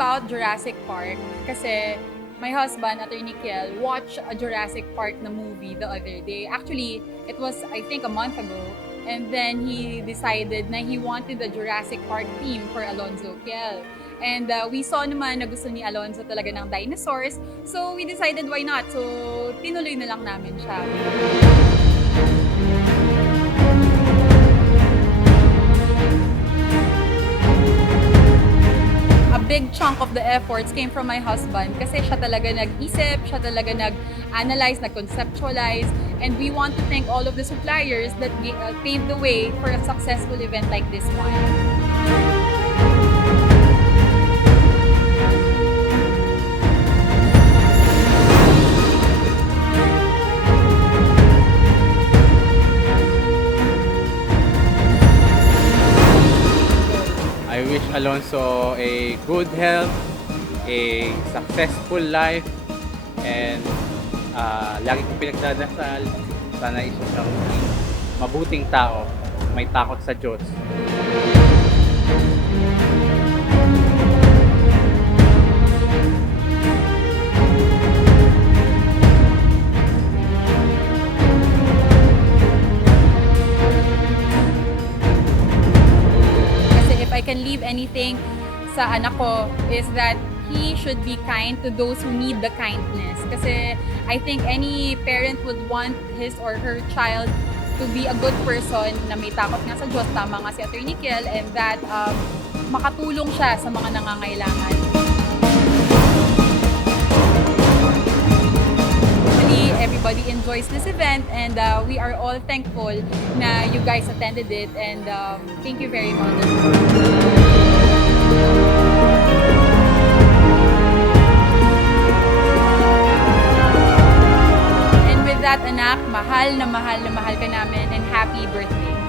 about Jurassic Park kasi my husband, Attorney Kiel, watched a Jurassic Park na movie the other day. Actually, it was, I think, a month ago. And then he decided na he wanted the Jurassic Park theme for Alonzo Kiel. And we saw naman na gusto ni Alonzo talaga ng dinosaurs. So we decided why not. So tinuloy na lang namin siya. A big chunk of the efforts came from my husband kasi siya talaga nag-isip, siya talaga nag-analyze, nag-conceptualize, and we want to thank all of the suppliers that paved the way for a successful event like this one. I wish Alonzo a good health, a successful life, and lagi kong pinagdadasal, sana isa siyang mabuting tao, may takot sa Diyos. If I can leave anything sa anak ko is that he should be kind to those who need the kindness. Kasi I think any parent would want his or her child to be a good person na may takot nga sa Diyos, tama nga si Attorney Kiel, and that makatulong siya sa mga nangangailangan. Everybody enjoys this event, and we are all thankful na you guys attended it, and thank you very much. And with that, anak, mahal na mahal ka namin, and happy birthday.